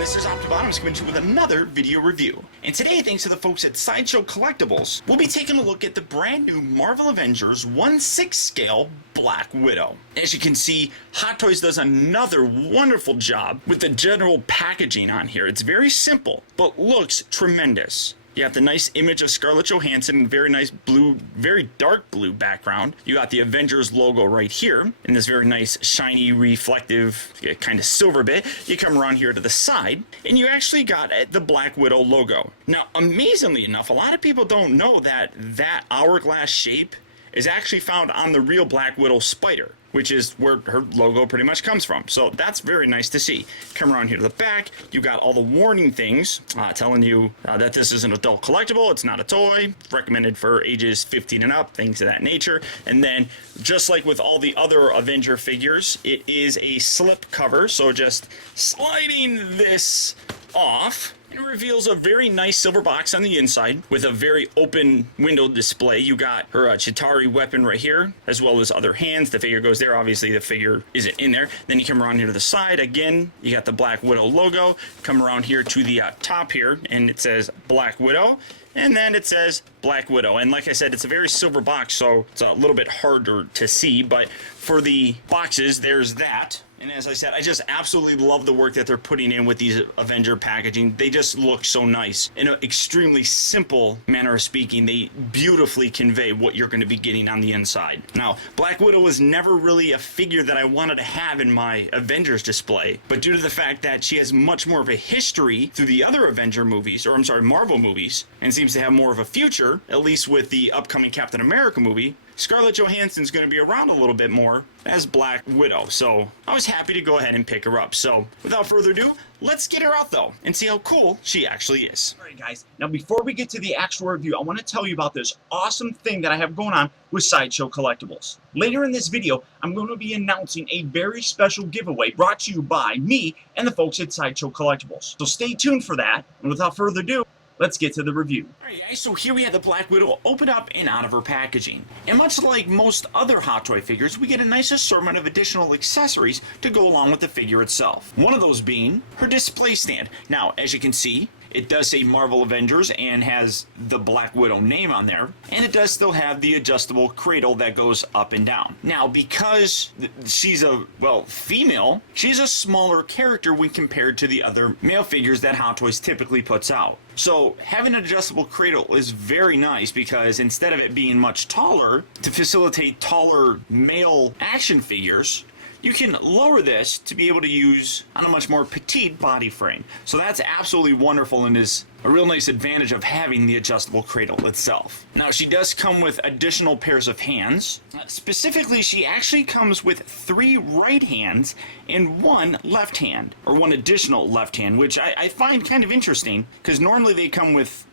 this is optibotimus coming to you with another video review. And today, thanks to the folks at Sideshow Collectibles, we'll be taking a look at the brand new Marvel Avengers 1/6 scale Black Widow. As you can see, Hot Toys does another wonderful job with the general packaging on here. It's very simple, but looks tremendous. You have the nice image of Scarlett Johansson, very nice blue, very dark blue background. You got the Avengers logo right here in this very nice, shiny, reflective, kind of silver bit. You come around here to the side, and you actually got the Black Widow logo. Now, amazingly enough, a lot of people don't know that that hourglass shape is actually found on the real Black Widow spider, which is where her logo pretty much comes from. So that's very nice to see. Come around here to the back, you got all the warning things telling you that this is an adult collectible, it's not a toy, recommended for ages 15 and up, things of that nature. And then, just like with all the other Avenger figures, it is a slip cover, so just sliding this off, it reveals a very nice silver box on the inside with a very open window display. You got her Chitauri weapon right here, as well as other hands. The figure goes there. Obviously, the figure isn't in there. Then you come around here to the side. Again, you got the Black Widow logo. Come around here to the top here, and it says Black Widow. And then it says Black Widow. And like I said, it's a very silver box, so it's a little bit harder to see. But for the boxes, there's that. And as I said, I just absolutely love the work that they're putting in with these Avenger packaging. They just look so nice. In an extremely simple manner of speaking, they beautifully convey what you're going to be getting on the inside. Now, Black Widow was never really a figure that I wanted to have in my Avengers display, but due to the fact that she has much more of a history through the other Avenger movies, or I'm sorry, Marvel movies, and seems to have more of a future, at least with the upcoming Captain America movie, Scarlett Johansson's going to be around a little bit more as Black Widow, so I was happy to go ahead and pick her up. So without further ado, let's get her out though and see how cool she actually is. Alright guys, now before we get to the actual review, I want to tell you about this awesome thing that I have going on with Sideshow Collectibles. Later in this video, I'm going to be announcing a very special giveaway brought to you by me and the folks at Sideshow Collectibles. So stay tuned for that, and without further ado, let's get to the review. Alright guys, so here we have the Black Widow open up and out of her packaging. And much like most other Hot Toy figures, we get a nice assortment of additional accessories to go along with the figure itself. One of those being her display stand. Now, as you can see, it does say Marvel Avengers and has the Black Widow name on there. And it does still have the adjustable cradle that goes up and down. Now, because she's a, well, female, she's a smaller character when compared to the other male figures that Hot Toys typically puts out. So having an adjustable cradle is very nice because instead of it being much taller, to facilitate taller male action figures, you can lower this to be able to use on a much more petite body frame. So that's absolutely wonderful and is a real nice advantage of having the adjustable cradle itself. Now, she does come with additional pairs of hands. Specifically, she actually comes with 3 right hands and 1 left hand, or 1 additional left hand, which I find kind of interesting because normally they come with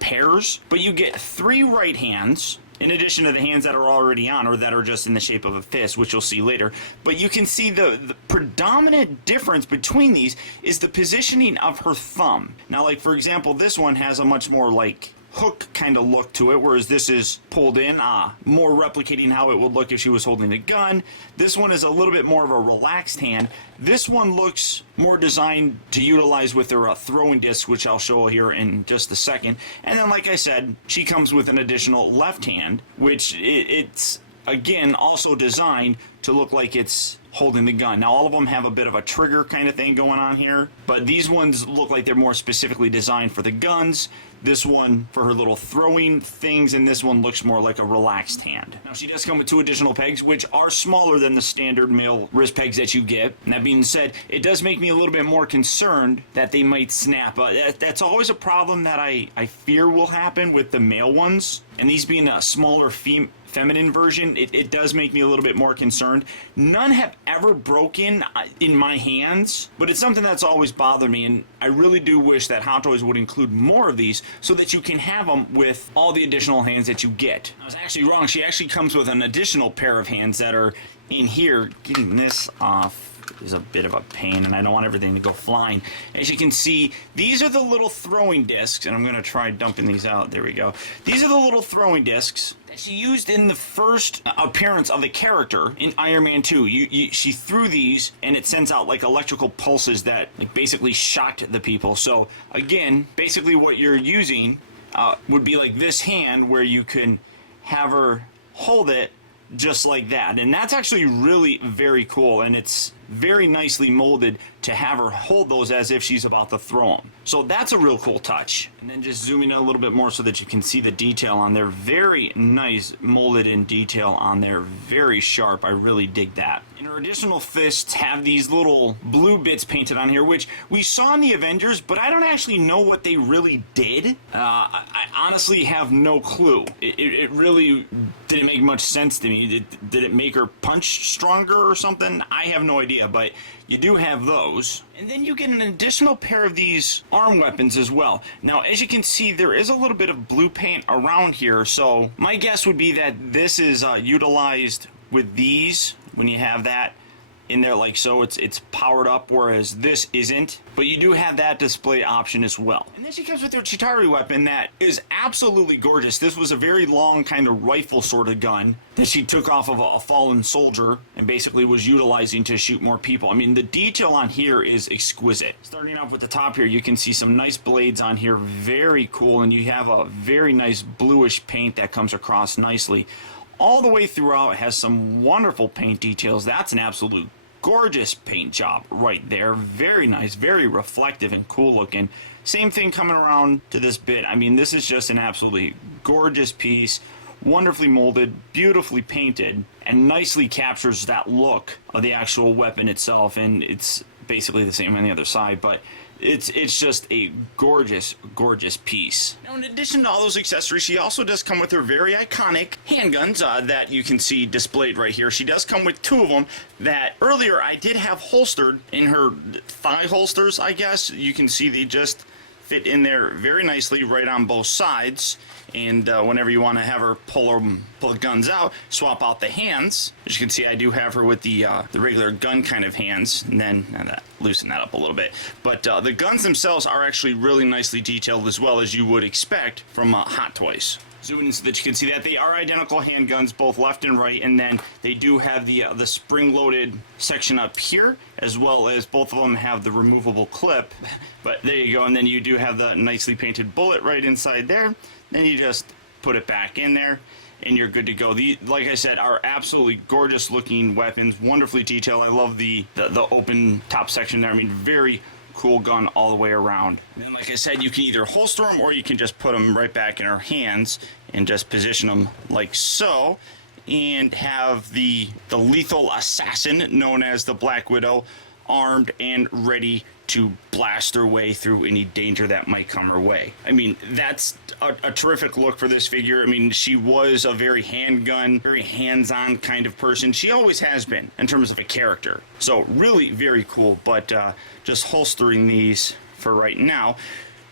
pairs, but you get 3 right hands in addition to the hands that are already on, or that are just in the shape of a fist, which you'll see later. But you can see the predominant difference between these is the positioning of her thumb. Now, like for example, this one has a much more like hook kind of look to it, whereas this is pulled in, more replicating how it would look if she was holding a gun. This one is a little bit more of a relaxed hand. This one looks more designed to utilize with her throwing disc, which I'll show here in just a second. And then, like I said, she comes with an additional left hand, which it's again also designed to look like it's holding the gun. Now, all of them have a bit of a trigger kind of thing going on here, but these ones look like they're more specifically designed for the guns. This one for her little throwing things, and this one looks more like a relaxed hand. Now, she does come with 2 additional pegs, which are smaller than the standard male wrist pegs that you get. And that being said, it does make me a little bit more concerned that they might snap. That's always a problem that I fear will happen with the male ones. And these being a smaller feminine version, it does make me a little bit more concerned. None have ever broken in my hands, but it's something that's always bothered me, and I really do wish that Hot Toys would include more of these so that you can have them with all the additional hands that you get. I was actually wrong. She actually comes with an additional pair of hands that are in here. Getting this off is a bit of a pain, and I don't want everything to go flying. As you can see, these are the little throwing discs, and I'm going to try dumping these out. There we go. These are the little throwing discs that she used in the first appearance of the character in Iron Man 2. She threw these, and it sends out like electrical pulses that like basically shocked the people. So again, basically what you're using would be like this hand, where you can have her hold it just like that, and that's actually really very cool, and it's very nicely molded to have her hold those as if she's about to throw them. So that's a real cool touch. And then just zooming in a little bit more so that you can see the detail on there. Very nice molded in detail on there, very sharp. I really dig that. And her additional fists have these little blue bits painted on here, which we saw in the Avengers, but I don't actually know what they really did. I honestly have no clue. It really didn't make much sense to me. Did it make her punch stronger or something? I have no idea, but you do have those. And then you get an additional pair of these arm weapons as well. Now, as you can see, there is a little bit of blue paint around here, so my guess would be that this is utilized with these when you have that in there like so. It's powered up, whereas this isn't, but you do have that display option as well. And then she comes with her Chitauri weapon that is absolutely gorgeous. This was a very long kind of rifle sort of gun that she took off of a fallen soldier and basically was utilizing to shoot more people. I mean, the detail on here is exquisite. Starting off with the top here, you can see some nice blades on here, very cool, and you have a very nice bluish paint that comes across nicely. All the way throughout, it has some wonderful paint details. That's an absolute gorgeous paint job right there. Very nice, very reflective and cool looking. Same thing coming around to this bit. I mean, this is just an absolutely gorgeous piece, wonderfully molded, beautifully painted, and nicely captures that look of the actual weapon itself. And it's basically the same on the other side, but it's just a gorgeous piece. Now, in addition to all those accessories, she also does come with her very iconic handguns that you can see displayed right here. She does come with two of them that earlier I did have holstered in her thigh holsters, I guess. You can see they just fit in there very nicely right on both sides. And whenever you want to have her pull the guns out, swap out the hands. As you can see, I do have her with the regular gun kind of hands, and then loosen that up a little bit. But the guns themselves are actually really nicely detailed, as well as you would expect from Hot Toys. Zoom in so that you can see that they are identical handguns, both left and right, and then they do have the spring-loaded section up here, as well as both of them have the removable clip. But there you go, and then you do have the nicely painted bullet right inside there. Then you just put it back in there, and you're good to go. These, like I said, are absolutely gorgeous looking weapons, wonderfully detailed. I love the open top section there. I mean, very cool gun all the way around. And then, like I said, you can either holster them or you can just put them right back in her hands and just position them like so, and have the lethal assassin known as the Black Widow armed and ready to blast her way through any danger that might come her way. I mean, that's a terrific look for this figure. I mean, she was a very handgun, very hands-on kind of person. She always has been in terms of a character. So really very cool, but just holstering these for right now,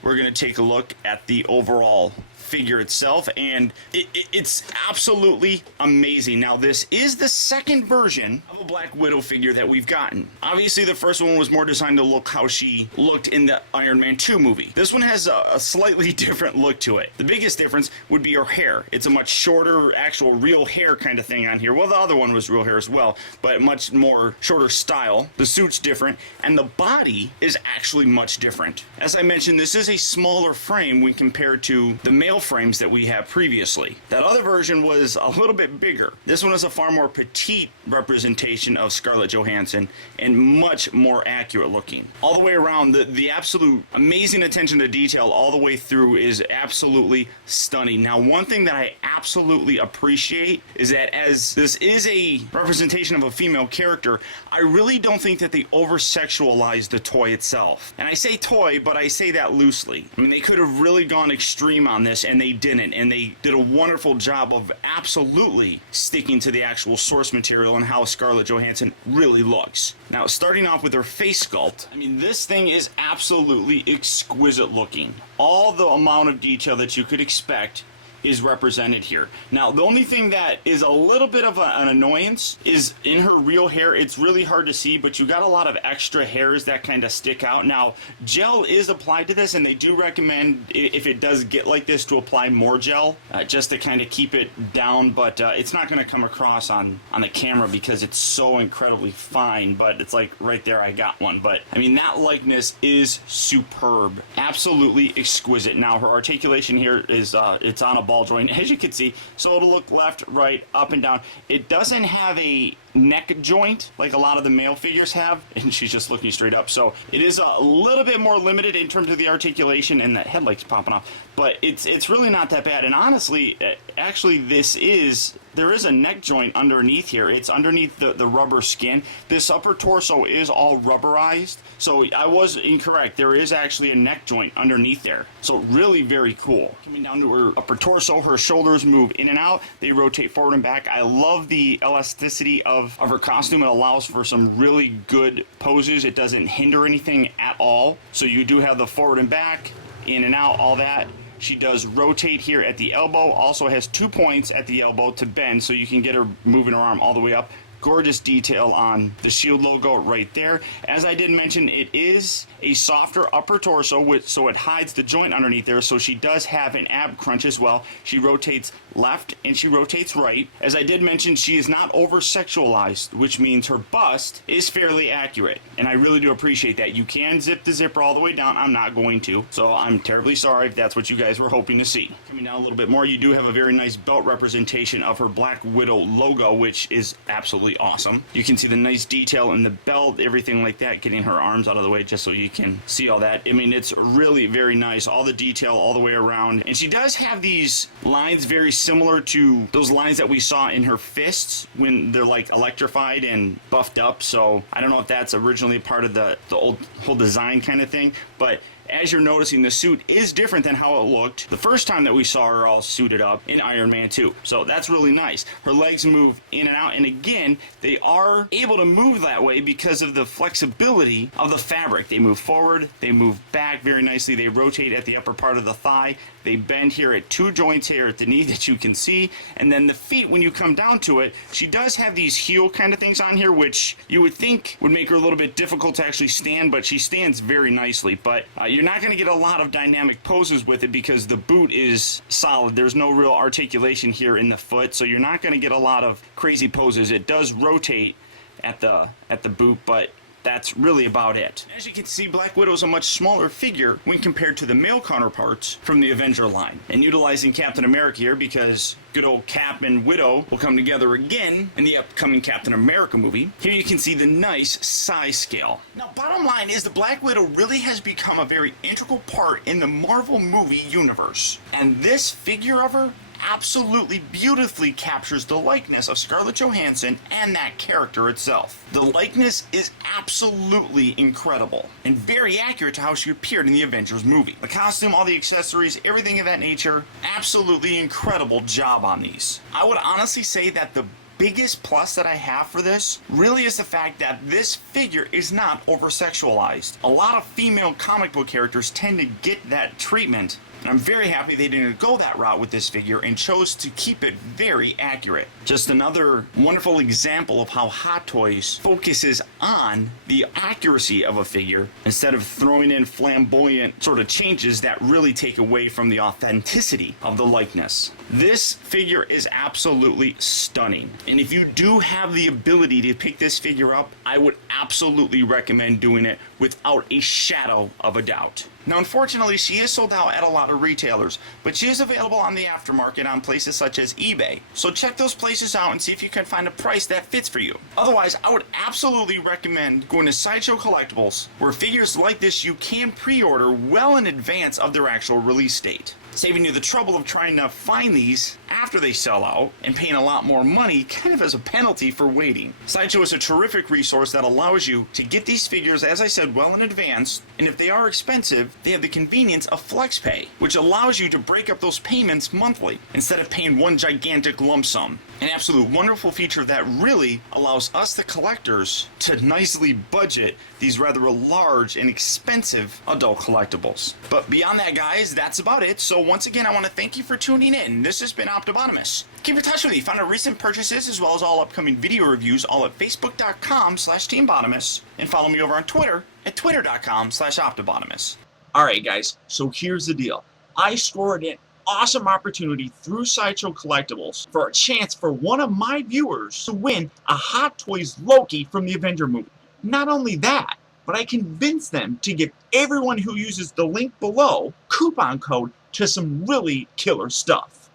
we're gonna take a look at the overall figure itself, and it's absolutely amazing. Now, this is the second version of a Black Widow figure that we've gotten. Obviously, the first one was more designed to look how she looked in the Iron Man 2 movie. This one has a slightly different look to it. The biggest difference would be her hair. It's a much shorter, actual real hair kind of thing on here. Well, the other one was real hair as well, but much more shorter style. The suit's different, and the body is actually much different. As I mentioned, this is a smaller frame when compared to the male frames that we have previously. That other version was a little bit bigger. This one is a far more petite representation of Scarlett Johansson and much more accurate looking. All the way around, the absolute amazing attention to detail all the way through is absolutely stunning. Now, one thing that I absolutely appreciate is that as this is a representation of a female character, I really don't think that they over-sexualize the toy itself. And I say toy, but I say that loosely. I mean, they could have really gone extreme on this, and they didn't, and they did a wonderful job of absolutely sticking to the actual source material and how Scarlett Johansson really looks. Now, starting off with her face sculpt, I mean, this thing is absolutely exquisite looking. All the amount of detail that you could expect is represented here. Now, the only thing that is a little bit of an annoyance is in her real hair. It's really hard to see, but you got a lot of extra hairs that kind of stick out. Now, gel is applied to this, and they do recommend, if it does get like this, to apply more gel just to kind of keep it down, but it's not going to come across on the camera because it's so incredibly fine, but it's like right there I got one. But I mean, that likeness is superb, absolutely exquisite. Now, her articulation here is it's on a ball joint, as you can see, so it'll look left, right, up and down. It doesn't have a neck joint like a lot of the male figures have, and she's just looking straight up, so it is a little bit more limited in terms of the articulation, and the headlights popping off, but it's really not that bad. And honestly, actually, there is a neck joint underneath here. It's underneath the rubber skin. This upper torso is all rubberized, so I was incorrect. There is actually a neck joint underneath there, so really very cool. Coming down to her upper torso, her shoulders move in and out. They rotate forward and back. I love the elasticity of her costume. It allows for some really good poses. It doesn't hinder anything at all, so you do have the forward and back, in and out, all that. She does rotate here at the elbow, also has 2 points at the elbow to bend, so you can get her moving her arm all the way up. Gorgeous detail on the shield logo right there. As I did mention, it is a softer upper torso, so it hides the joint underneath there, so she does have an ab crunch as well. She rotates left and she rotates right. As I did mention, she is not over-sexualized, which means her bust is fairly accurate, and I really do appreciate that. You can zip the zipper all the way down. I'm not going to, so I'm terribly sorry if that's what you guys were hoping to see. Coming down a little bit more, you do have a very nice belt representation of her Black Widow logo, which is absolutely awesome. You can see the nice detail in the belt, everything like that, getting her arms out of the way just so you can see all that. I mean, it's really very nice, all the detail all the way around. And she does have these lines very similar to those lines that we saw in her fists when they're like electrified and buffed up. So I don't know if that's originally part of the old whole design kind of thing, but as you're noticing, the suit is different than how it looked the first time that we saw her all suited up in Iron Man 2. So that's really nice. Her legs move in and out, and again, they are able to move that way because of the flexibility of the fabric. They move forward, they move back very nicely, they rotate at the upper part of the thigh, they bend here at 2 joints here at the knee that you can see, and then the feet, when you come down to it, she does have these heel kind of things on here, which you would think would make her a little bit difficult to actually stand, but she stands very nicely. But you're not going to get a lot of dynamic poses with it because the boot is solid. There's no real articulation here in the foot, so you're not going to get a lot of crazy poses. It does rotate at the boot, but that's really about it. As you can see, Black Widow is a much smaller figure when compared to the male counterparts from the Avenger line. And utilizing Captain America here, because good old Cap and Widow will come together again in the upcoming Captain America movie. Here you can see the nice size scale. Now, bottom line is the Black Widow really has become a very integral part in the Marvel movie universe. And this figure of her absolutely beautifully captures the likeness of Scarlett Johansson and that character itself. The likeness is absolutely incredible and very accurate to how she appeared in the Avengers movie. The costume, all the accessories, everything of that nature, absolutely incredible job on these. I would honestly say that the biggest plus that I have for this really is the fact that this figure is not over-sexualized. A lot of female comic book characters tend to get that treatment, and I'm very happy they didn't go that route with this figure and chose to keep it very accurate. Just another wonderful example of how Hot Toys focuses on the accuracy of a figure instead of throwing in flamboyant sort of changes that really take away from the authenticity of the likeness. This figure is absolutely stunning, and if you do have the ability to pick this figure up, I would absolutely recommend doing it without a shadow of a doubt. Now, unfortunately, she is sold out at a lot of retailers, but she is available on the aftermarket on places such as eBay. So check those places out and see if you can find a price that fits for you. Otherwise, I would absolutely recommend going to Sideshow Collectibles, where figures like this you can pre-order well in advance of their actual release date, saving you the trouble of trying to find these after they sell out and paying a lot more money kind of as a penalty for waiting. Sideshow is a terrific resource that allows you to get these figures, as I said, well in advance, and if they are expensive, they have the convenience of FlexPay, which allows you to break up those payments monthly instead of paying one gigantic lump sum. An absolute wonderful feature that really allows us, the collectors, to nicely budget these rather large and expensive adult collectibles. But beyond that, guys, that's about it. So once again, I want to thank you for tuning in. This has been Optibotimus. Keep in touch with me. Find our recent purchases as well as all upcoming video reviews all at facebook.com/teambotimus and follow me over on Twitter at twitter.com/optibotimus. Alright guys, so here's the deal. I scored an awesome opportunity through Sideshow Collectibles for a chance for one of my viewers to win a Hot Toys Loki from the Avengers movie. Not only that, but I convinced them to give everyone who uses the link below coupon code to some really killer stuff.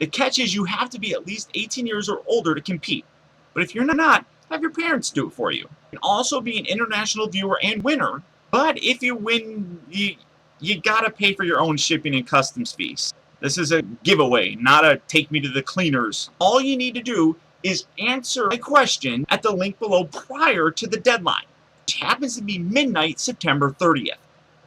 The catch is you have to be at least 18 years or older to compete. But if you're not, have your parents do it for you. You can also be an international viewer and winner, but if you win, you gotta pay for your own shipping and customs fees. This is a giveaway, not a take me to the cleaners. All you need to do is answer a question at the link below prior to the deadline, which happens to be midnight, September 30th.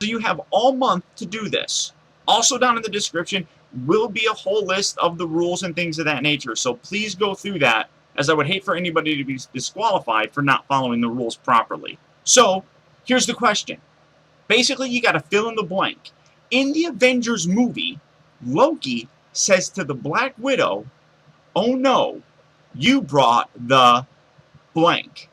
So you have all month to do this. Also down in the description will be a whole list of the rules and things of that nature, so please go through that, as I would hate for anybody to be disqualified for not following the rules properly. So, here's the question. Basically, you gotta fill in the blank. In the Avengers movie, Loki says to the Black Widow, "Oh no, you brought the blank."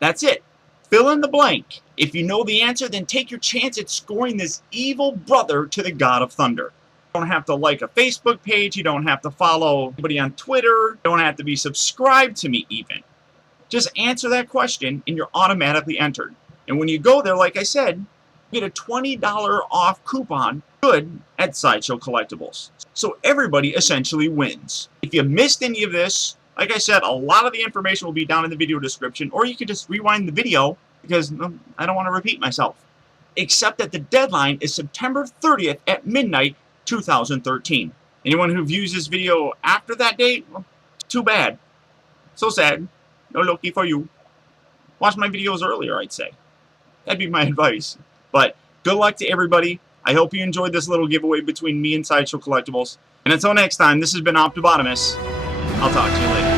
That's it. Fill in the blank. If you know the answer, then take your chance at scoring this evil brother to the God of Thunder. You don't have to like a Facebook page. You don't have to follow anybody on Twitter. You don't have to be subscribed to me even. Just answer that question and you're automatically entered. And when you go there, like I said, you get a $20 off coupon good at Sideshow Collectibles. So everybody essentially wins. If you missed any of this, like I said, a lot of the information will be down in the video description, or you could just rewind the video because I don't want to repeat myself. Except that the deadline is September 30th at midnight, 2013. Anyone who views this video after that date, well, too bad. So sad. No Loki for you. Watch my videos earlier, I'd say. That'd be my advice. But good luck to everybody. I hope you enjoyed this little giveaway between me and Sideshow Collectibles. And until next time, this has been Optibotimus. I'll talk to you later.